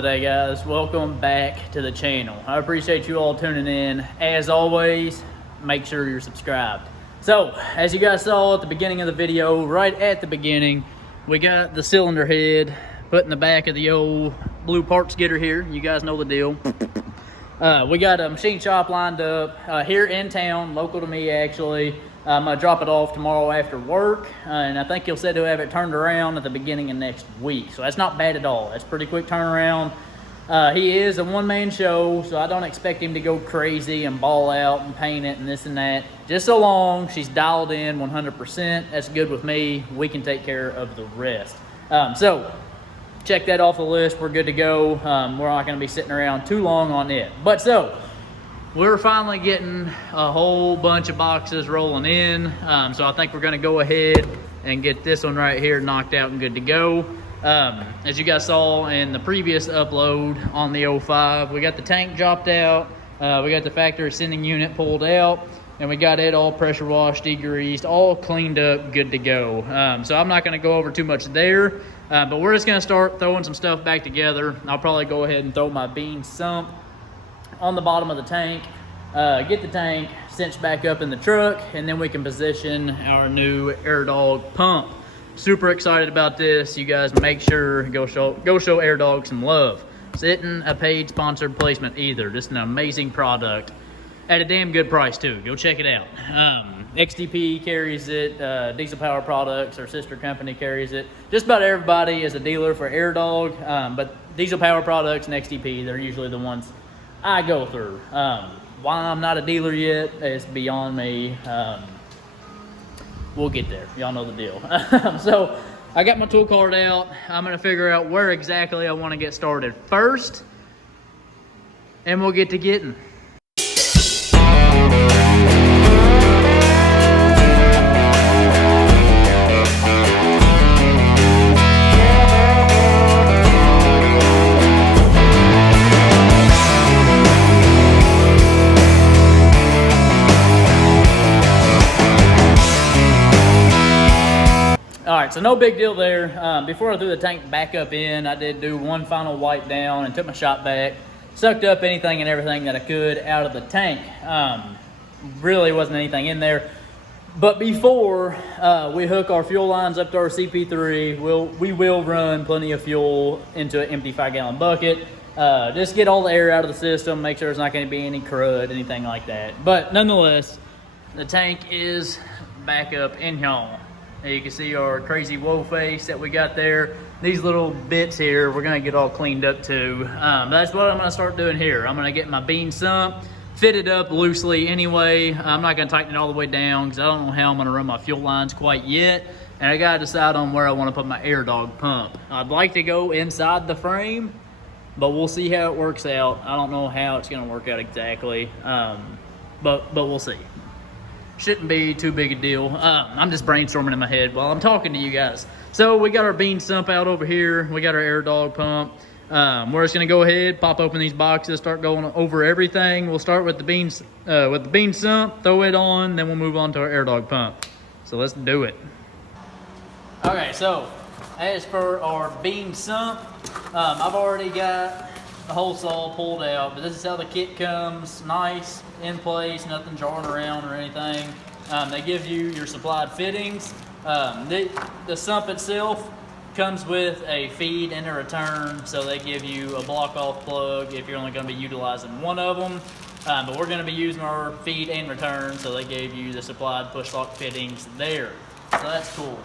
today, guys? Welcome back to the channel. I appreciate you all tuning in. As always, make sure you're subscribed. So, as you guys saw at the beginning of the video, right at the beginning, we got the cylinder head put in the back of the old blue parts getter here. You guys know the deal. We got a machine shop lined up here in town, local to me actually. I'm gonna drop it off tomorrow after work, and I think he'll said he'll have it turned around at the beginning of next week. So that's not bad at all. That's pretty quick turnaround. He is a one-man show, so I don't expect him to go crazy and ball out and paint it and this and that. Just so long she's dialed in 100%, that's good with me. We can take care of the rest. So check that off the list. We're good to go. We're not going to be sitting around too long on it. But so we're finally getting a whole bunch of boxes rolling in. So I think we're going to go ahead and get this one right here knocked out and good to go. As you guys saw in the previous upload on the 05, we got the tank dropped out. We got the factory sending unit pulled out. And we got it all pressure washed, degreased, all cleaned up, good to go. So I'm not going to go over too much there. But we're just going to start throwing some stuff back together. I'll probably go ahead and throw my bean sump on the bottom of the tank, get the tank cinched back up in the truck, and then we can position our new Airdog pump. Super excited about this. You guys make sure go show Airdog some love. This isn't a paid sponsored placement either. Just an amazing product at a damn good price too. Go check it out. XDP carries it. Diesel Power Products, our sister company, carries it. Just about everybody is a dealer for Airdog, but Diesel Power Products and XDP, they're usually the ones I go through. Why I'm not a dealer yet is beyond me. We'll get there. Y'all know the deal. So I got my tool card out. I'm going to figure out where exactly I want to get started first, and we'll get to getting. Alright, so no big deal there. Before I threw the tank back up in, I did do one final wipe down and took my shop vac, sucked up anything and everything that I could out of the tank. Really wasn't anything in there. But before we hook our fuel lines up to our CP3, we will run plenty of fuel into an empty 5-gallon bucket. Just get all the air out of the system, make sure there's not going to be any crud, anything like that. But nonetheless, the tank is back up in here. You can see our crazy woe face that we got there. These little bits here, we're gonna get all cleaned up too. That's what I'm gonna start doing here. I'm gonna get my bean sump fitted up loosely anyway. I'm not gonna tighten it all the way down because I don't know how I'm gonna run my fuel lines quite yet. And I gotta decide on where I wanna put my Airdog pump. I'd like to go inside the frame, but we'll see how it works out. I don't know how it's gonna work out exactly, but we'll see. Shouldn't be too big a deal. I'm just brainstorming in my head while I'm talking to you guys. So we got our bean sump out over here. We got our Airdog pump. We're just gonna go ahead, pop open these boxes, start going over everything. We'll start with the bean sump, throw it on, then we'll move on to our Airdog pump. So let's do it. Okay, so as for our bean sump, I've already got the hole saw pulled out, but this is how the kit comes, nice in place, nothing jarring around or anything. They give you your supplied fittings. The sump itself comes with a feed and a return, so they give you a block off plug if you're only going to be utilizing one of them. But we're going to be using our feed and return, so they gave you the supplied push lock fittings there. So that's cool.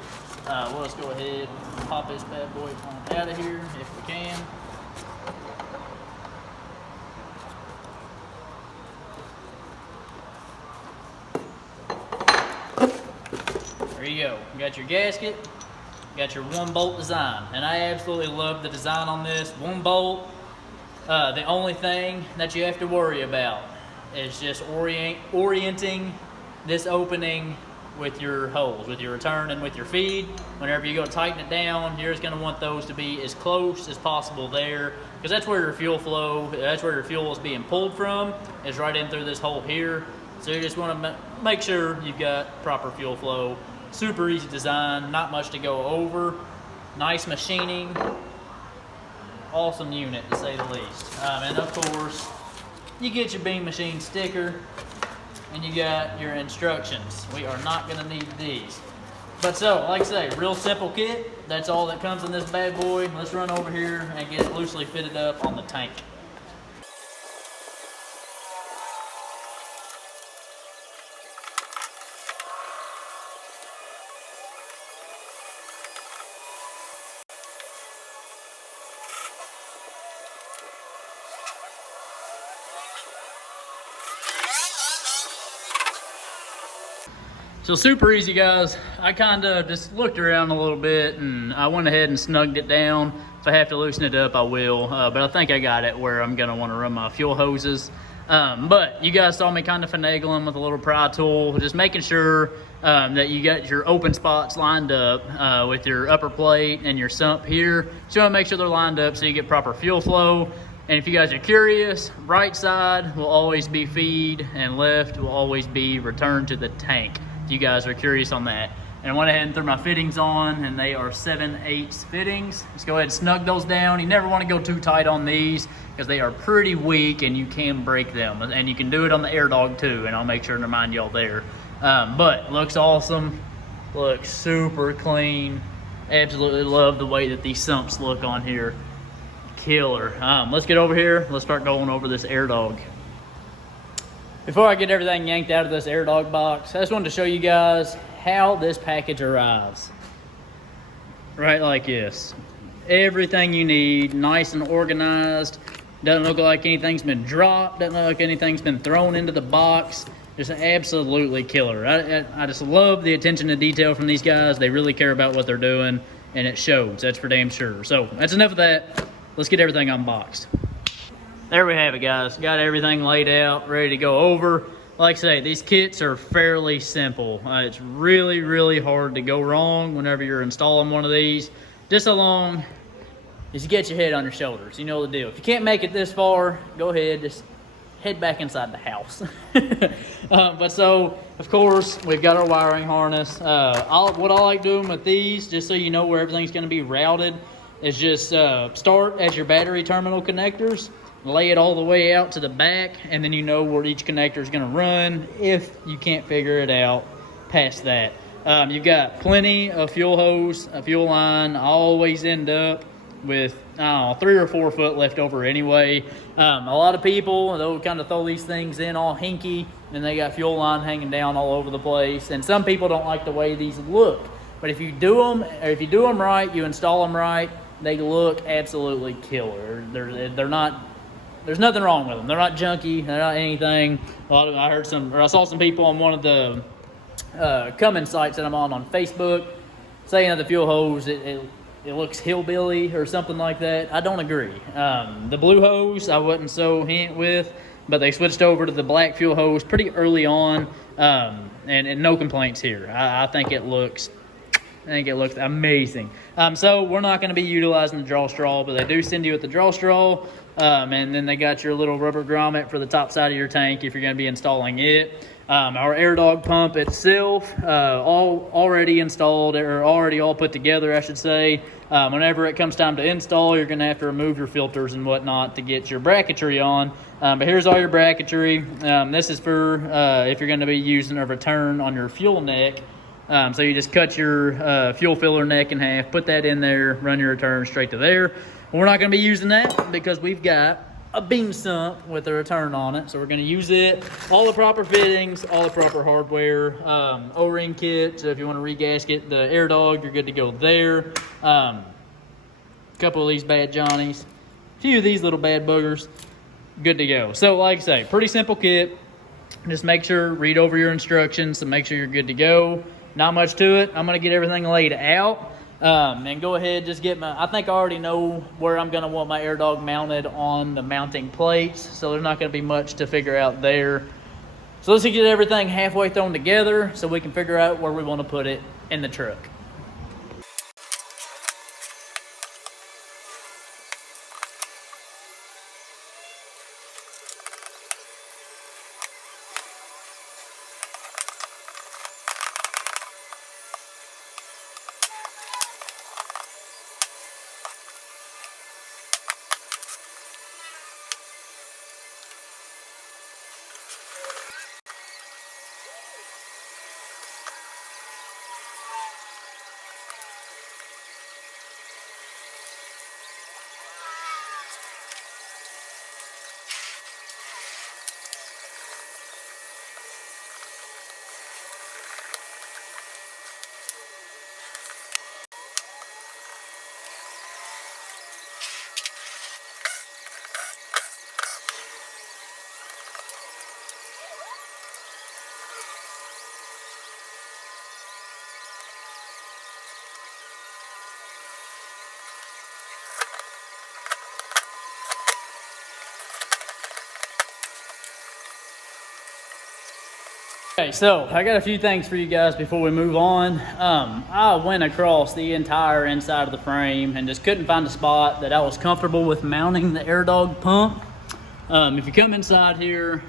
We'll just go ahead and pop this bad boy out of here if we can. There you go. You got your gasket, you got your 1-bolt design, and I absolutely love the design on this. 1 bolt. The only thing that you have to worry about is just orienting this opening with your holes, with your return and with your feed. Whenever you go tighten it down, you're just going to want those to be as close as possible there, because that's where your fuel flow, that's where your fuel is being pulled from, is right in through this hole here. So you just want to make sure you've got proper fuel flow. Super easy design, not much to go over. Nice machining awesome unit to say the least. And of course, you get your Beam Machine sticker and you got your instructions. We are not gonna need these. But so, like I say, real simple kit. That's all that comes in this bad boy. Let's run over here and get it loosely fitted up on the tank. So super easy, guys. I kind of just looked around a little bit and I went ahead and snugged it down. If I have to loosen it up, I will. But I think I got it where I'm gonna wanna run my fuel hoses. But you guys saw me kind of finagling with a little pry tool, just making sure that you got your open spots lined up with your upper plate and your sump here. So you wanna make sure they're lined up so you get proper fuel flow. And if you guys are curious, right side will always be feed and left will always be return to the tank. If you guys are curious on that. And I went ahead and threw my fittings on, and they are 7/8 fittings. Let's go ahead and snug those down. You never want to go too tight on these because they are pretty weak and you can break them. And you can do it on the Airdog too, and I'll make sure to remind y'all there. But looks awesome, looks super clean. Absolutely love the way that these sumps look on here. Killer. Let's get over here. Let's start going over this Airdog. Before I get everything yanked out of this Airdog box, I just wanted to show you guys how this package arrives. Right like this. Everything you need, nice and organized. Doesn't look like anything's been dropped. Doesn't look like anything's been thrown into the box. Just absolutely killer. I just love the attention to detail from these guys. They really care about what they're doing, and it shows. That's for damn sure. So that's enough of that. Let's get everything unboxed. There we have it, guys. Got everything laid out, ready to go over. Like I say, these kits are fairly simple. It's really, really hard to go wrong whenever you're installing one of these. Just so long as you get your head on your shoulders. You know the deal. If you can't make it this far, go ahead, just head back inside the house. But so, of course, we've got our wiring harness. What I like doing with these, just so you know where everything's gonna be routed, is just start at your battery terminal connectors, lay it all the way out to the back, and then you know where each connector is going to run if you can't figure it out past that. You've got plenty of fuel hose, a fuel line. I always end up with, I don't know, 3 or 4 foot left over anyway. A lot of people, they'll kind of throw these things in all hinky, and they got fuel line hanging down all over the place. And some people don't like the way these look. But if you do them right, you install them right, they look absolutely killer. They're not. There's nothing wrong with them. They're not junky. They're not anything. I saw some people on one of the Cummins sites that I'm on Facebook saying that the fuel hose it looks hillbilly or something like that. I don't agree. The blue hose I wasn't so hint with, but they switched over to the black fuel hose pretty early on, and no complaints here. I think it looks amazing. So we're not going to be utilizing the draw straw, but they do send you with the draw straw. And then they got your little rubber grommet for the top side of your tank if you're going to be installing it. Our Airdog pump itself, already installed, or already all put together, I should say. Whenever it comes time to install, you're going to have to remove your filters and whatnot to get your bracketry on. But here's all your bracketry. This is for if you're going to be using a return on your fuel neck. So you just cut your fuel filler neck in half, put that in there, run your return straight to there. We're not going to be using that because we've got a beam sump with a return on it. So we're going to use it, all the proper fittings, all the proper hardware, O-ring kit. So if you want to regasket the Airdog, you're good to go there. A couple of these bad Johnnies, a few of these little bad boogers, good to go. So like I say, pretty simple kit. Just make sure, read over your instructions to make sure you're good to go. Not much to it. I'm going to get everything laid out. And go ahead, just get I think I already know where I'm going to want my Airdog mounted on the mounting plates, so there's not going to be much to figure out there. So let's get everything halfway thrown together so we can figure out where we want to put it in the truck. Okay, so I got a few things for you guys before we move on. I went across the entire inside of the frame and just couldn't find a spot that I was comfortable with mounting the Airdog pump. If you come inside here,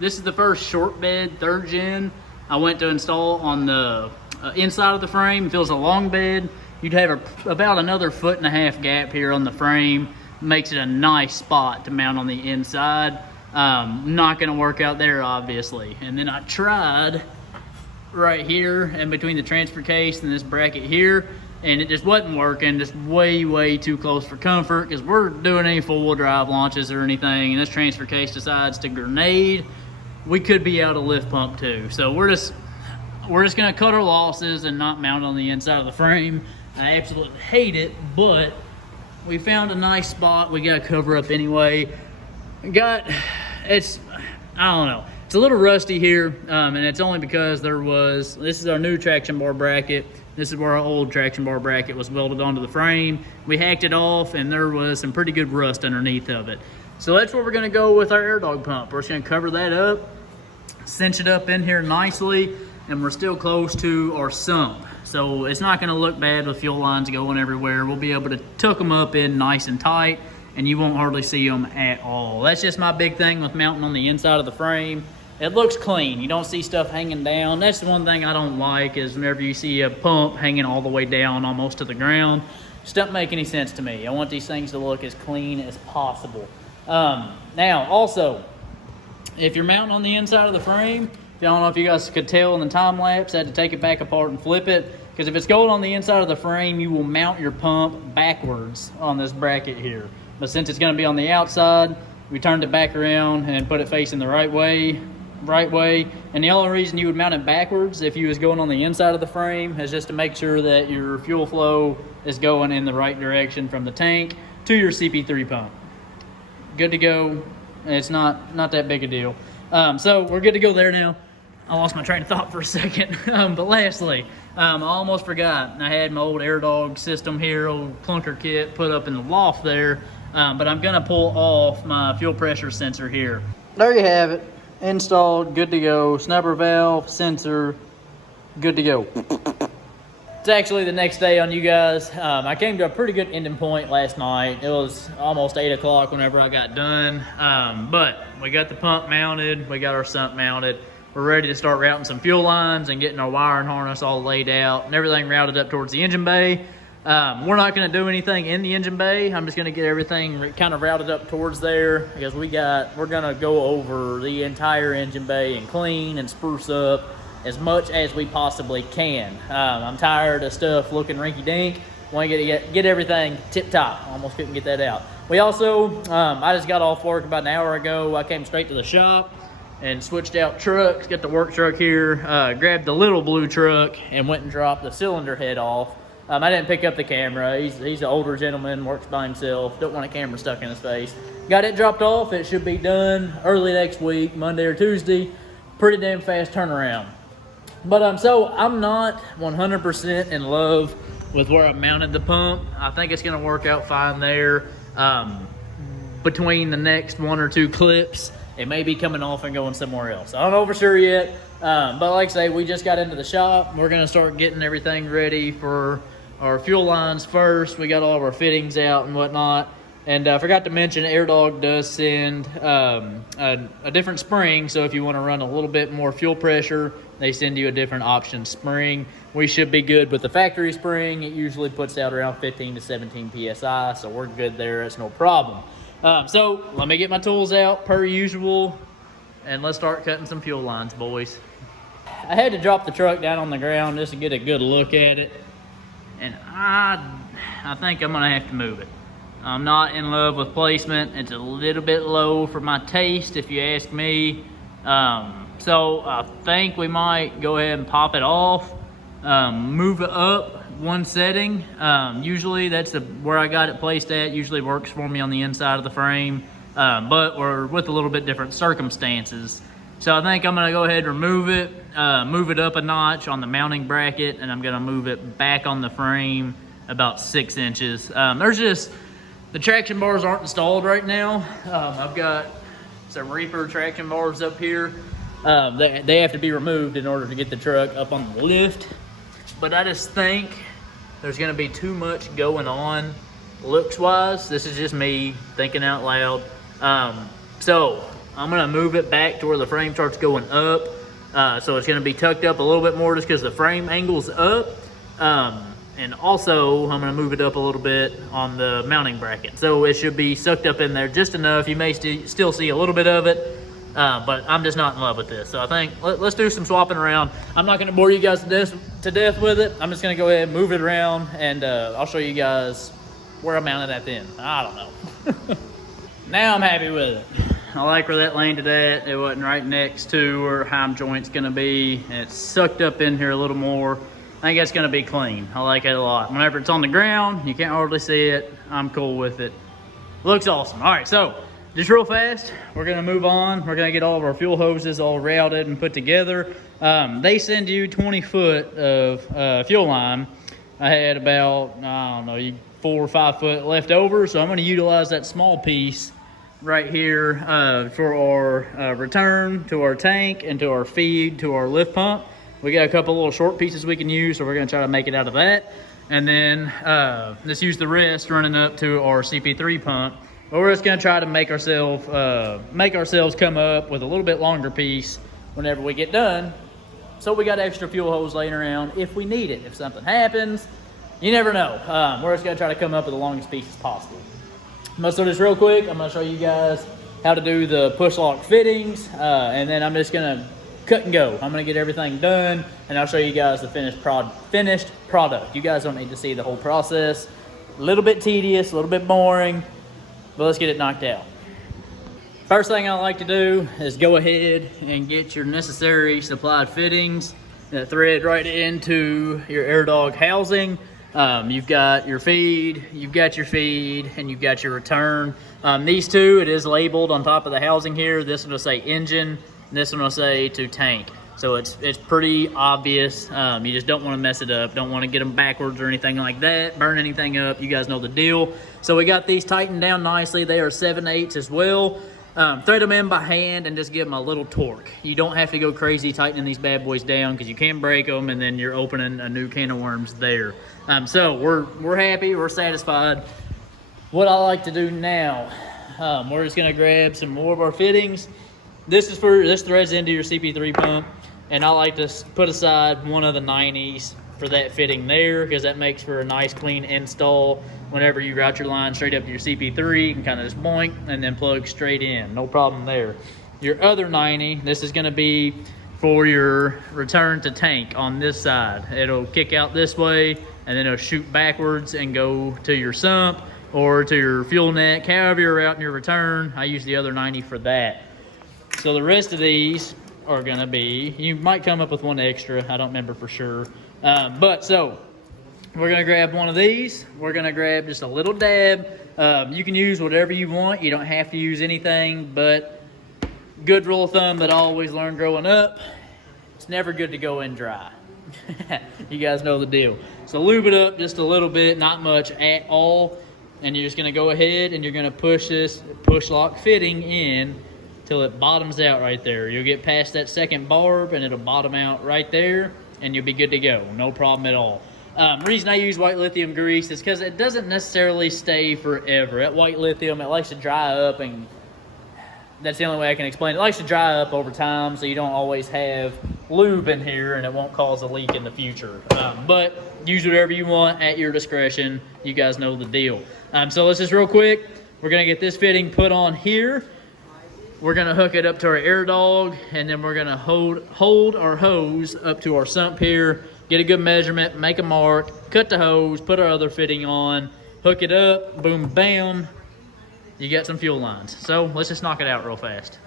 this is the first short bed, 3rd gen, I went to install on the inside of the frame. If it was a long bed, you'd have about another 1.5 foot gap here on the frame. Makes it a nice spot to mount on the inside. Not gonna work out there, obviously. And then I tried right here in between the transfer case and this bracket here, and it just wasn't working. Just way too close for comfort, because we're doing any 4-wheel drive launches or anything and this transfer case decides to grenade, we could be out of lift pump too. So we're just gonna cut our losses and not mount on the inside of the frame. I absolutely hate it, but we found a nice spot. We got to cover up anyway. It's, I don't know, it's a little rusty here, and it's only because this is our new traction bar bracket. This is where our old traction bar bracket was welded onto the frame. We hacked it off and there was some pretty good rust underneath of it. So that's where we're gonna go with our Airdog pump. We're just gonna cover that up, cinch it up in here nicely, and we're still close to our sump. So it's not gonna look bad with fuel lines going everywhere. We'll be able to tuck them up in nice and tight, and you won't hardly see them at all. That's just my big thing with mounting on the inside of the frame. It looks clean. You don't see stuff hanging down. That's the one thing I don't like, is whenever you see a pump hanging all the way down almost to the ground. Just doesn't make any sense to me. I want these things to look as clean as possible. Now, also, if you're mounting on the inside of the frame, I don't know if you guys could tell in the time lapse, I had to take it back apart and flip it, because if it's going on the inside of the frame, you will mount your pump backwards on this bracket here. But since it's going to be on the outside, we turned it back around and put it facing the right way. And the only reason you would mount it backwards if you was going on the inside of the frame is just to make sure that your fuel flow is going in the right direction from the tank to your CP3 pump. Good to go. It's not that big a deal. So we're good to go there now. I lost my train of thought for a second. But lastly, I almost forgot. I had my old Airdog system here, old clunker kit, put up in the loft there. But I'm gonna pull off my fuel pressure sensor here. There you have it. Installed, good to go. Snubber valve, sensor, good to go. It's actually the next day on you guys. I came to a pretty good ending point last night. It was almost 8 o'clock whenever I got done. But we got the pump mounted, we got our sump mounted. We're ready to start routing some fuel lines and getting our wiring harness all laid out and everything routed up towards the engine bay. We're not gonna do anything in the engine bay. I'm just gonna get everything kind of routed up towards there, because we're gonna go over the entire engine bay and clean and spruce up as much as we possibly can. I'm tired of stuff looking rinky-dink. Want to get everything tip-top. Almost couldn't get that out. We also, I just got off work about an hour ago. I came straight to the shop and switched out trucks. Got the work truck here, grabbed the little blue truck and went and dropped the cylinder head off. I didn't pick up the camera. He's an older gentleman, works by himself. Don't want a camera stuck in his face. Got it dropped off. It should be done early next week, Monday or Tuesday. Pretty damn fast turnaround. But so I'm not 100% in love with where I mounted the pump. I think it's gonna work out fine there. Between the next 1 or 2 clips, it may be coming off and going somewhere else. I don't know for sure yet. But like I say, we just got into the shop. We're gonna start getting everything ready for our fuel lines first. We got all of our fittings out and whatnot. And I forgot to mention, Airdog does send a different spring. So if you want to run a little bit more fuel pressure, they send you a different option spring. We should be good with the factory spring. It usually puts out around 15 to 17 PSI. So we're good there. It's no problem. So let me get my tools out per usual, and let's start cutting some fuel lines, boys. I had to drop the truck down on the ground just to get a good look at it. And I think I'm gonna have to move it. I'm not in love with placement. It's a little bit low for my taste, if you ask me. So I think we might go ahead and pop it off, move it up one setting. Usually that's where I got it placed at. Usually works for me on the inside of the frame, but we're with a little bit different circumstances. So I think I'm gonna go ahead and remove it, move it up a notch on the mounting bracket, and I'm gonna move it back on the frame about 6 inches. The traction bars aren't installed right now. I've got some Reaper traction bars up here. They have to be removed in order to get the truck up on the lift. But I just think there's gonna be too much going on looks wise. This is just me thinking out loud. So I'm gonna move it back to where the frame starts going up. So it's gonna be tucked up a little bit more just because the frame angle's up. And also I'm gonna move it up a little bit on the mounting bracket. So it should be sucked up in there just enough. You may still see a little bit of it, but I'm just not in love with this. So I think let's do some swapping around. I'm not gonna bore you guys to death with it. I'm just gonna go ahead and move it around, and I'll show you guys where I mounted at then. I don't know. Now I'm happy with it. I like where that landed at. It wasn't right next to where heim joint's gonna be. And it's sucked up in here a little more. I think it's gonna be clean. I like it a lot. Whenever it's on the ground, you can't hardly see it. I'm cool with it. Looks awesome. All right, so just real fast, we're gonna move on. We're gonna get all of our fuel hoses all routed and put together. They send you 20 foot of fuel line. I had about, I don't know, 4 or 5 foot left over, so I'm gonna utilize that small piece right here for our return to our tank and to our feed to our lift pump. We got a couple little short pieces we can use, so we're gonna try to make it out of that. And then let's use the rest running up to our CP3 pump. But we're just gonna try to make ourselves come up with a little bit longer piece whenever we get done. So we got extra fuel hose laying around if we need it. If something happens, you never know. We're just gonna try to come up with the longest piece as possible. I'm gonna do this real quick. I'm gonna show you guys how to do the push lock fittings, and then I'm just gonna cut and go. I'm gonna get everything done, and I'll show you guys the finished product. You guys don't need to see the whole process. A little bit tedious, a little bit boring, but let's get it knocked out. First thing I like to do is go ahead and get your necessary supplied fittings that thread right into your Airdog housing. You've got your feed, and you've got your return. These two, it is labeled on top of the housing here. This one will say engine, and this one will say to tank. So it's pretty obvious. You just don't want to mess it up. Don't want to get them backwards or anything like that. Burn anything up. You guys know the deal. So we got these tightened down nicely. They are 7/8 as well. Thread them in by hand and just give them a little torque. You don't have to go crazy tightening these bad boys down because you can break them and then you're opening a new can of worms there. So we're happy, we're satisfied. What I like to do now, we're just gonna grab some more of our fittings. This threads into your CP3 pump, and I like to put aside one of the 90s for that fitting there because that makes for a nice clean install. Whenever you route your line straight up to your CP3, you can kind of just boink and then plug straight in. No problem there. Your other 90, this is going to be for your return to tank on this side. It'll kick out this way and then it'll shoot backwards and go to your sump or to your fuel neck. However you're routing your return, I use the other 90 for that. So the rest of these are going to be, you might come up with one extra. I don't remember for sure. So we're gonna grab one of these. We're gonna grab just a little dab. You can use whatever you want. You don't have to use anything, but good rule of thumb that I always learned growing up, it's never good to go in dry. You guys know the deal. So lube it up just a little bit, not much at all. And you're just gonna go ahead and you're gonna push this push lock fitting in till it bottoms out right there. You'll get past that second barb and it'll bottom out right there and you'll be good to go. No problem at all. Reason I use white lithium grease is because it doesn't necessarily stay forever. That white lithium, it likes to dry up, and that's the only way I can explain it. It likes to dry up over time, so you don't always have lube in here, and it won't cause a leak in the future. But use whatever you want at your discretion. You guys know the deal. So let's just real quick, we're gonna get this fitting put on here. We're gonna hook it up to our Airdog, and then we're gonna hold our hose up to our sump here, get a good measurement, make a mark, cut the hose, put our other fitting on, hook it up, boom, bam, you got some fuel lines. So let's just knock it out real fast.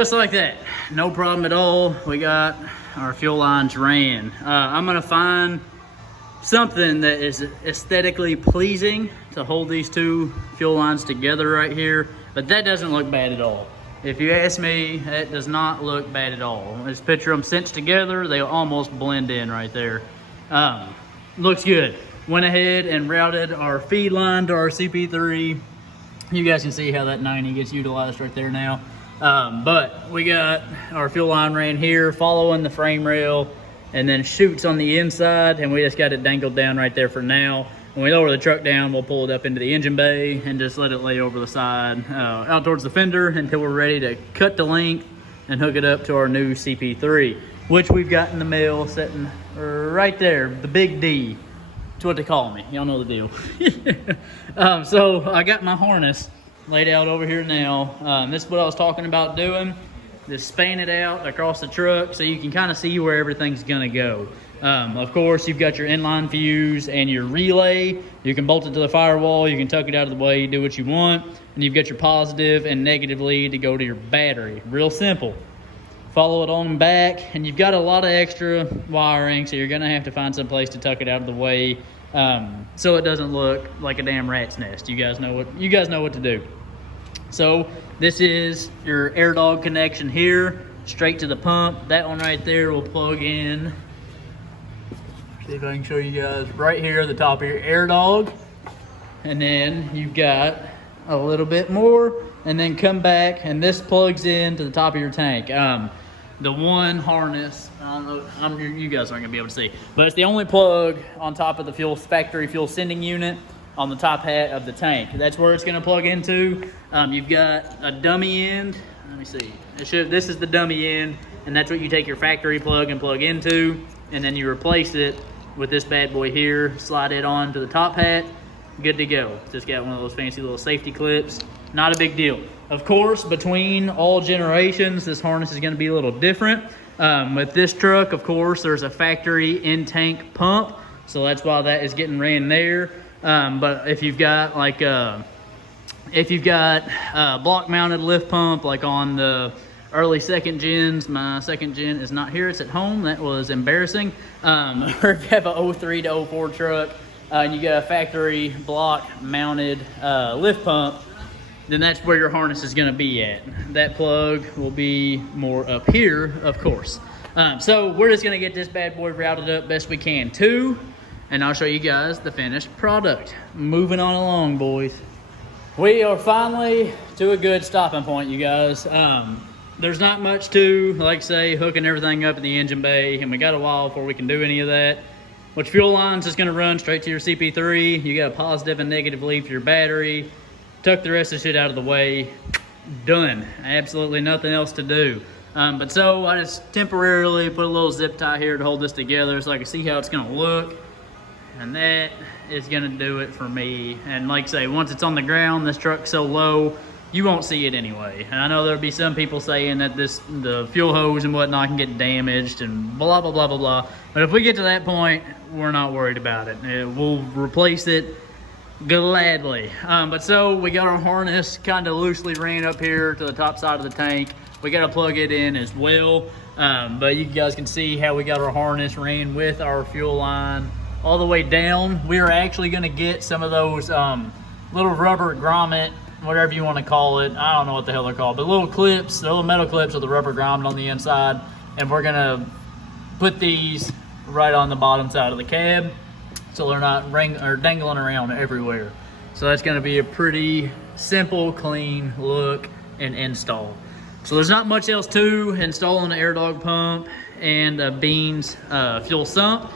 just like that, no problem at all. We got our fuel lines ran. I'm gonna find something that is aesthetically pleasing to hold these two fuel lines together right here, but that doesn't look bad at all. If you ask me, that does not look bad at all. Just picture them cinched together, they almost blend in right there. Looks good. Went ahead and routed our feed line to our CP3. You guys can see how that 90 gets utilized right there now. But we got our fuel line ran here, following the frame rail, and then chutes on the inside, and we just got it dangled down right there for now. When we lower the truck down, we'll pull it up into the engine bay and just let it lay over the side out towards the fender until we're ready to cut the length and hook it up to our new CP3, which we've got in the mail sitting right there, the big D. That's what they call me. Y'all know the deal. So I got my harness laid out over here now. This is what I was talking about doing. Just span it out across the truck so you can kind of see where everything's gonna go. Of course, you've got your inline fuse and your relay. You can bolt it to the firewall, you can tuck it out of the way, do what you want. And you've got your positive and negative lead to go to your battery. Real simple. Follow it on back, and you've got a lot of extra wiring, so you're gonna have to find some place to tuck it out of the way so it doesn't look like a damn rat's nest. You guys know what to do. So this is your Airdog connection here, straight to the pump. That one right there will plug in. See if I can show you guys right here at the top of your Airdog. And then you've got a little bit more, and then come back, and this plugs in to the top of your tank. The one harness, I don't know, you guys aren't gonna be able to see, but it's the only plug on top of the factory fuel sending unit on the top hat of the tank. That's where it's gonna plug into. You've got a dummy end. Let me see. This is the dummy end, and that's what you take your factory plug and plug into, and then you replace it with this bad boy here, slide it on to the top hat, good to go. Just got one of those fancy little safety clips. Not a big deal. Of course, between all generations, this harness is gonna be a little different. With this truck, of course, there's a factory in-tank pump, so that's why that is getting ran there. But if you've got like a block-mounted lift pump, like on the early second gens, my second gen is not here, it's at home. That was embarrassing. Or if you have an 03 to 04 truck, and you got a factory block-mounted lift pump, then that's where your harness is gonna be at. That plug will be more up here, of course. So we're just gonna get this bad boy routed up best we can too, and I'll show you guys the finished product. Moving on along, boys. We are finally to a good stopping point, you guys. There's not much to, like I say, hooking everything up in the engine bay, and we got a while before we can do any of that. Which fuel line's just gonna run straight to your CP3. You got a positive and negative lead for your battery. Tuck the rest of the shit out of the way. Done. Absolutely nothing else to do. But so I just temporarily put a little zip tie here to hold this together so I can see how it's gonna look. And that is gonna do it for me. And like I say, once it's on the ground, this truck's so low, you won't see it anyway. And I know there'll be some people saying that the fuel hose and whatnot can get damaged and blah, blah, blah, blah, blah. But if we get to that point, we're not worried about it. We'll replace it gladly. But so we got our harness kind of loosely ran up here to the top side of the tank. We got to plug it in as well. But you guys can see how we got our harness ran with our fuel line all the way down. We are actually going to get some of those little rubber grommet, whatever you want to call it. I don't know what the hell they're called, but little clips, the little metal clips with the rubber grommet on the inside. And we're going to put these right on the bottom side of the cab, so they're not dangling around everywhere. So that's gonna be a pretty simple, clean look and install. So there's not much else to installing an Airdog pump and a Beans fuel sump.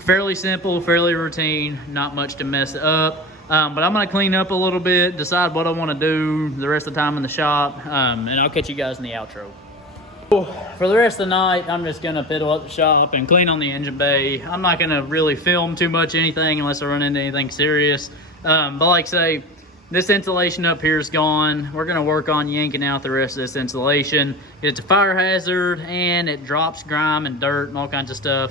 Fairly simple, fairly routine, not much to mess up. But I'm gonna clean up a little bit, decide what I wanna do the rest of the time in the shop, and I'll catch you guys in the outro. For the rest of the night, I'm just gonna piddle up the shop and clean on the engine bay. I'm not gonna really film too much anything unless I run into anything serious. But like I say, this insulation up here is gone. We're gonna work on yanking out the rest of this insulation. It's a fire hazard and it drops grime and dirt and all kinds of stuff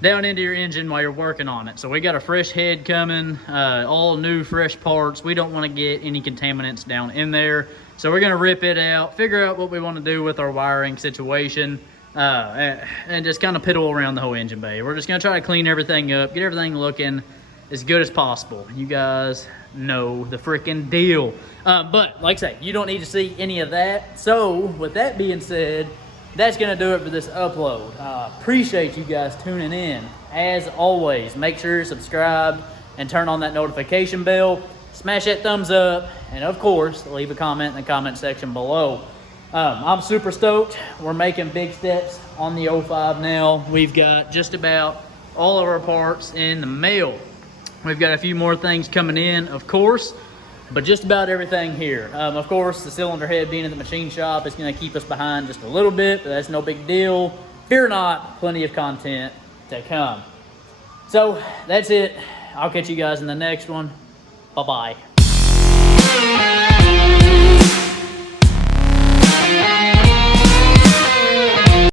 down into your engine while you're working on it. So we got a fresh head coming, all new fresh parts. We don't wanna get any contaminants down in there. So we're gonna rip it out, figure out what we want to do with our wiring situation, and just kind of piddle around the whole engine bay. We're just gonna try to clean everything up, get everything looking as good as possible. You guys know the freaking deal. But like I say, you don't need to see any of that. So with that being said, that's gonna do it for this upload. Appreciate you guys tuning in. As always, make sure you're subscribed and turn on that notification bell. Smash that thumbs up, and of course, leave a comment in the comment section below. I'm super stoked. We're making big steps on the 05 now. We've got just about all of our parts in the mail. We've got a few more things coming in, of course, but just about everything here. Of course, the cylinder head being in the machine shop is going to keep us behind just a little bit, but that's no big deal. Fear not, plenty of content to come. So that's it. I'll catch you guys in the next one. Bye-bye.